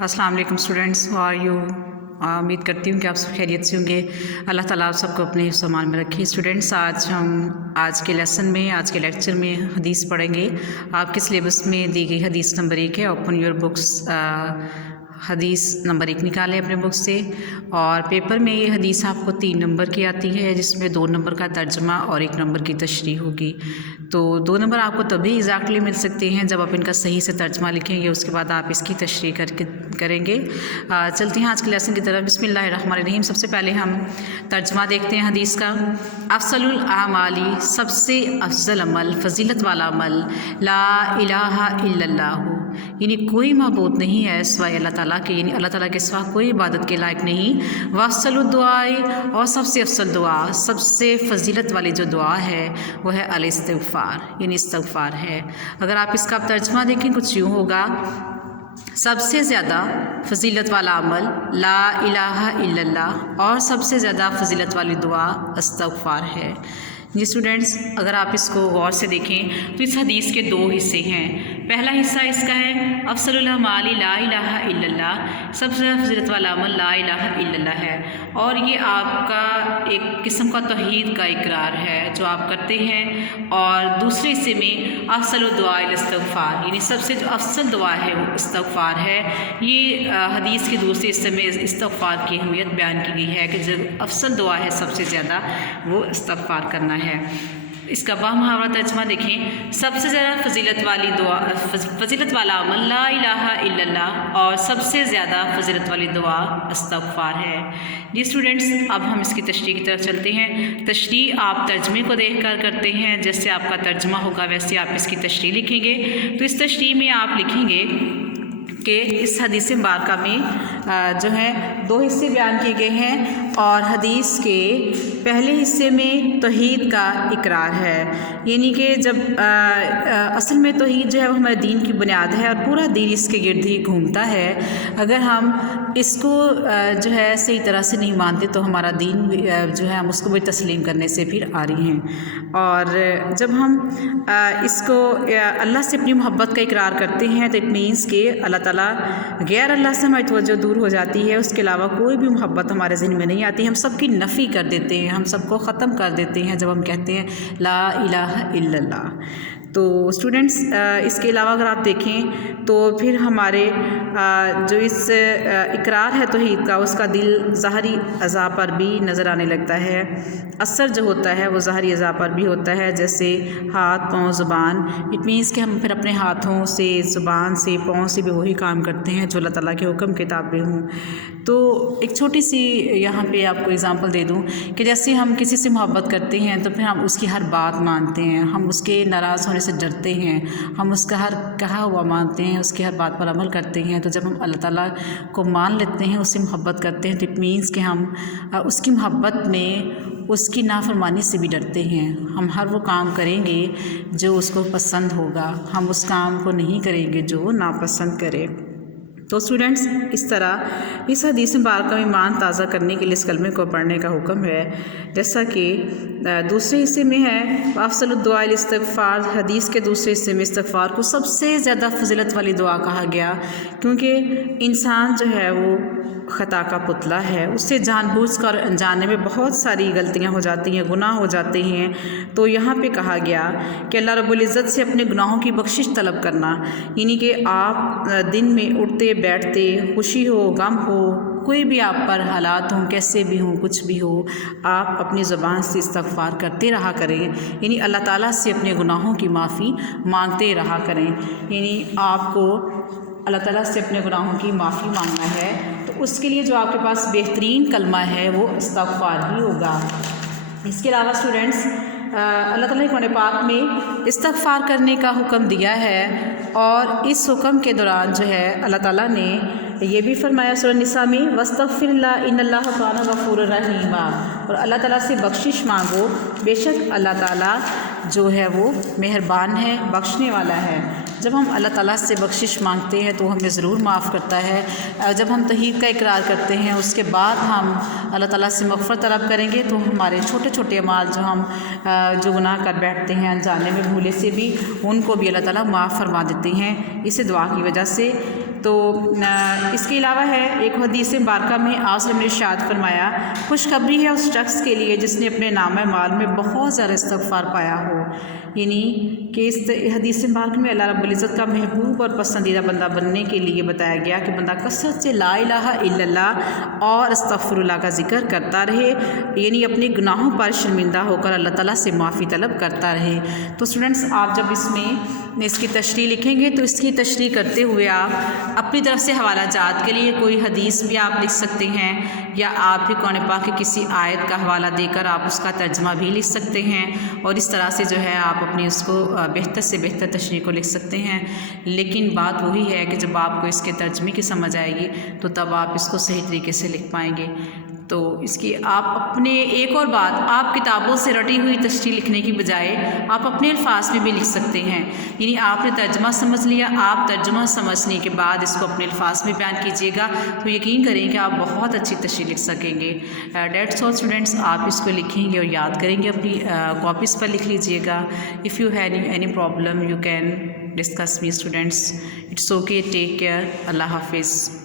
السلام علیکم students, how are you? امید کرتی ہوں کہ آپ سب خیریت سے ہوں گے۔ اللہ تعالیٰ آپ سب کو اپنے حفظ و امان میں رکھے۔ اسٹوڈنٹس، آج کے لیسن میں، آج کے لیکچر میں حدیث پڑھیں گے۔ آپ کے سلیبس میں دی گئی حدیث نمبر 1 ہے۔ اوپن یور بکس، حدیث نمبر 1 نکالیں اپنے بک سے، اور پیپر میں یہ حدیث آپ کو 3 نمبر کی آتی ہے، جس میں 2 نمبر کا ترجمہ اور 1 نمبر کی تشریح ہوگی۔ تو 2 نمبر آپ کو تبھی ایگزیکٹلی مل سکتے ہیں جب آپ ان کا صحیح سے ترجمہ لکھیں گے، اس کے بعد آپ اس کی تشریح کریں گے۔ چلتے ہیں آج کے لیسن کی طرف۔ بسم اللہ الرحمن الرحیم۔ سب سے پہلے ہم ترجمہ دیکھتے ہیں حدیث کا۔ افضل الاعمال، سب سے افضل عمل، فضیلت والا عمل، لا الہ الا اللہ، یعنی کوئی معبود نہیں ہے سوائے اللہ تعالیٰ کے، یعنی اللہ تعالیٰ کے سوا کوئی عبادت کے لائق نہیں۔ وافضل الدعاء، اور سب سے افضل دعا، سب سے فضیلت والی جو دعا ہے وہ ہے الاستغفار، یعنی استغفار ہے۔ اگر آپ اس کا ترجمہ دیکھیں کچھ یوں ہوگا: سب سے زیادہ فضیلت والا عمل لا الہ الا اللہ، اور سب سے زیادہ فضیلت والی دعا استغفار ہے۔ جی اسٹوڈنٹس، اگر آپ اس کو غور سے دیکھیں تو اس حدیث کے 2 حصے ہیں۔ پہلا حصہ اس کا ہے افضل الاعمال لا الہ الا اللہ، سب سے فضیلت والا عمل لا الہ الا اللہ ہے، اور یہ آپ کا ایک قسم کا توحید کا اقرار ہے جو آپ کرتے ہیں۔ اور دوسرے حصے میں افضل الدعاء الاستغفار، یعنی سب سے جو افضل دعا ہے وہ استغفار ہے۔ یہ حدیث کے دوسرے حصے میں استغفار کی اہمیت بیان کی گئی ہے کہ جو افضل دعا ہے سب سے زیادہ وہ استغفار کرنا ہے۔ اس کا بامحاورہ ترجمہ دیکھیں: سب سے زیادہ فضیلت والی دعا، فضیلت والا عمل لا الہ الا اللہ، اور سب سے زیادہ فضیلت والی دعا استغفار ہے۔ جی اسٹوڈنٹس، اب ہم اس کی تشریح کی طرف چلتے ہیں۔ تشریح آپ ترجمے کو دیکھ کر کرتے ہیں، جیسے آپ کا ترجمہ ہوگا ویسے آپ اس کی تشریح لکھیں گے۔ تو اس تشریح میں آپ لکھیں گے کہ اس حدیث مبارکہ میں جو ہے 2 حصے بیان کیے گئے ہیں، اور حدیث کے پہلے حصے میں توحید کا اقرار ہے، یعنی کہ جب اصل میں توحید جو ہے وہ ہمارے دین کی بنیاد ہے، اور پورا دین اس کے گرد ہی گھومتا ہے۔ اگر ہم اس کو جو ہے صحیح طرح سے نہیں مانتے تو ہمارا دین جو ہے ہم اس کو بھی تسلیم کرنے سے پھر آری ہیں۔ اور جب ہم اس کو اللہ سے اپنی محبت کا اقرار کرتے ہیں تو اٹ مینس کہ اللہ تعالیٰ غیر اللہ سے ہماری توجہ دور ہو جاتی ہے، اس کے علاوہ کوئی بھی محبت ہمارے ذہن میں نہیں آتی، ہم سب کی نفی کر دیتے ہیں، ہم سب کو ختم کر دیتے ہیں جب ہم کہتے ہیں لا الہ الا اللہ۔ تو اسٹوڈنٹس، اس کے علاوہ اگر آپ دیکھیں تو پھر ہمارے جو اس اقرار ہے توحید کا، اس کا دل ظاہری اعضاء پر بھی نظر آنے لگتا ہے۔ اثر جو ہوتا ہے وہ ظاہری اعضاء پر بھی ہوتا ہے، جیسے ہاتھ، پاؤں، زبان۔ اٹ مینس کہ ہم پھر اپنے ہاتھوں سے، زبان سے، پاؤں سے بھی وہی کام کرتے ہیں جو اللہ تعالیٰ کے حکم کے تابع ہوں۔ تو ایک چھوٹی سی یہاں پہ آپ کو اگزامپل دے دوں کہ جیسے ہم کسی سے محبت کرتے ہیں تو پھر ہم اس کی ہر بات مانتے ہیں، ہم اس کے ناراض ہونے سے ڈرتے ہیں، ہم اس کا ہر کہا ہوا مانتے ہیں، اس کی ہر بات پر عمل کرتے ہیں۔ تو جب ہم اللہ تعالیٰ کو مان لیتے ہیں، اس سے محبت کرتے ہیں، تو اٹ مینس کہ ہم اس کی محبت میں اس کی نافرمانی سے بھی ڈرتے ہیں۔ ہم ہر وہ کام کریں گے جو اس کو پسند ہوگا، ہم اس کام کو نہیں کریں گے جو وہ ناپسند کرے۔ تو اسٹوڈنٹس، اس طرح اس حدیث مبارکہ میں ایمان تازہ کرنے کے لیے اس کلمے کو پڑھنے کا حکم ہے، جیسا کہ دوسرے حصے میں ہے افضل الدعاء الاستغفار۔ حدیث کے دوسرے حصے میں استغفار کو سب سے زیادہ فضیلت والی دعا کہا گیا، کیونکہ انسان جو ہے وہ خطا کا پتلا ہے، اس سے جان بوجھ کر انجانے میں بہت ساری غلطیاں ہو جاتی ہیں، گناہ ہو جاتے ہیں۔ تو یہاں پہ کہا گیا کہ اللہ رب العزت سے اپنے گناہوں کی بخشش طلب کرنا، یعنی کہ آپ دن میں اٹھتے بیٹھتے، خوشی ہو، غم ہو، کوئی بھی آپ پر حالات ہوں، کیسے بھی ہوں، کچھ بھی ہو، آپ اپنی زبان سے استغفار کرتے رہا کریں، یعنی اللہ تعالیٰ سے اپنے گناہوں کی معافی مانگتے رہا کریں۔ یعنی آپ کو اللہ تعالیٰ سے اپنے گناہوں کی معافی مانگنا ہے، تو اس کے لیے جو آپ کے پاس بہترین کلمہ ہے وہ استغفار ہی ہوگا۔ اس کے علاوہ اسٹوڈنٹس، اللہ تعالیٰ نے قرآن پاک میں استغفار کرنے کا حکم دیا ہے، اور اس حکم کے دوران جو ہے اللہ تعالیٰ نے یہ بھی فرمایا سورہ النساء میں وَاسْتَغْفِرِ اللَّهَ إِنَّ اللَّهَ كَانَ غَفُورًا رَحِيمًا، اور اللہ تعالیٰ سے بخشش مانگو، بے شک اللہ تعالیٰ جو ہے وہ مہربان ہے، بخشنے والا ہے۔ جب ہم اللہ تعالیٰ سے بخشش مانگتے ہیں تو ہمیں ضرور معاف کرتا ہے۔ جب ہم توحید کا اقرار کرتے ہیں، اس کے بعد ہم اللہ تعالیٰ سے مغفرت طلب کریں گے تو ہمارے چھوٹے چھوٹے اعمال جو ہم جو گناہ کر بیٹھتے ہیں انجانے میں بھولے سے بھی، ان کو بھی اللہ تعالیٰ معاف فرما دیتے ہیں اس دعا کی وجہ سے۔ تو اس کے علاوہ ہے ایک حدیث مبارکہ میں آپ صلی اللہ علیہ وسلم نے ارشاد فرمایا خوشخبری ہے اس شخص کے لیے جس نے اپنے نامہ مال میں بہت زیادہ استغفار پایا ہو، یعنی کہ اس حدیث مبارک میں اللہ رب العزت کا محبوب اور پسندیدہ بندہ بننے کے لیے بتایا گیا کہ بندہ کثرت سے لا الہ الا اللہ اور استغفر اللہ کا ذکر کرتا رہے، یعنی اپنے گناہوں پر شرمندہ ہو کر اللہ تعالیٰ سے معافی طلب کرتا رہے۔ تو اسٹوڈنٹس آپ جب اس کی تشریح لکھیں گے تو اس کی تشریح کرتے ہوئے آپ اپنی طرف سے حوالہ جات کے لیے کوئی حدیث بھی آپ لکھ سکتے ہیں، یا آپ بھی قرآن پاک کی کسی آیت کا حوالہ دے کر آپ اس کا ترجمہ بھی لکھ سکتے ہیں، اور اس طرح سے جو ہے آپ اپنی اس کو بہتر سے بہتر تشریح کو لکھ سکتے ہیں۔ لیکن بات وہی ہے کہ جب آپ کو اس کے ترجمے کی سمجھ آئے گی تو تب آپ اس کو صحیح طریقے سے لکھ پائیں گے۔ تو اس کی آپ اپنے ایک اور بات، آپ کتابوں سے رٹی ہوئی تشریح لکھنے کی بجائے آپ اپنے الفاظ میں بھی لکھ سکتے ہیں، یعنی آپ نے ترجمہ سمجھ لیا، آپ ترجمہ سمجھنے کے بعد اس کو اپنے الفاظ میں بیان کیجیے گا تو یقین کریں کہ آپ بہت اچھی تشریح لکھ سکیں گے۔ دیٹس آل اسٹوڈنٹس، آپ اس کو لکھیں گے اور یاد کریں گے، اپنی کاپیز پر لکھ لیجیے گا۔ If you have any problem you can discuss me students. It's okay, take care, اللہ حافظ۔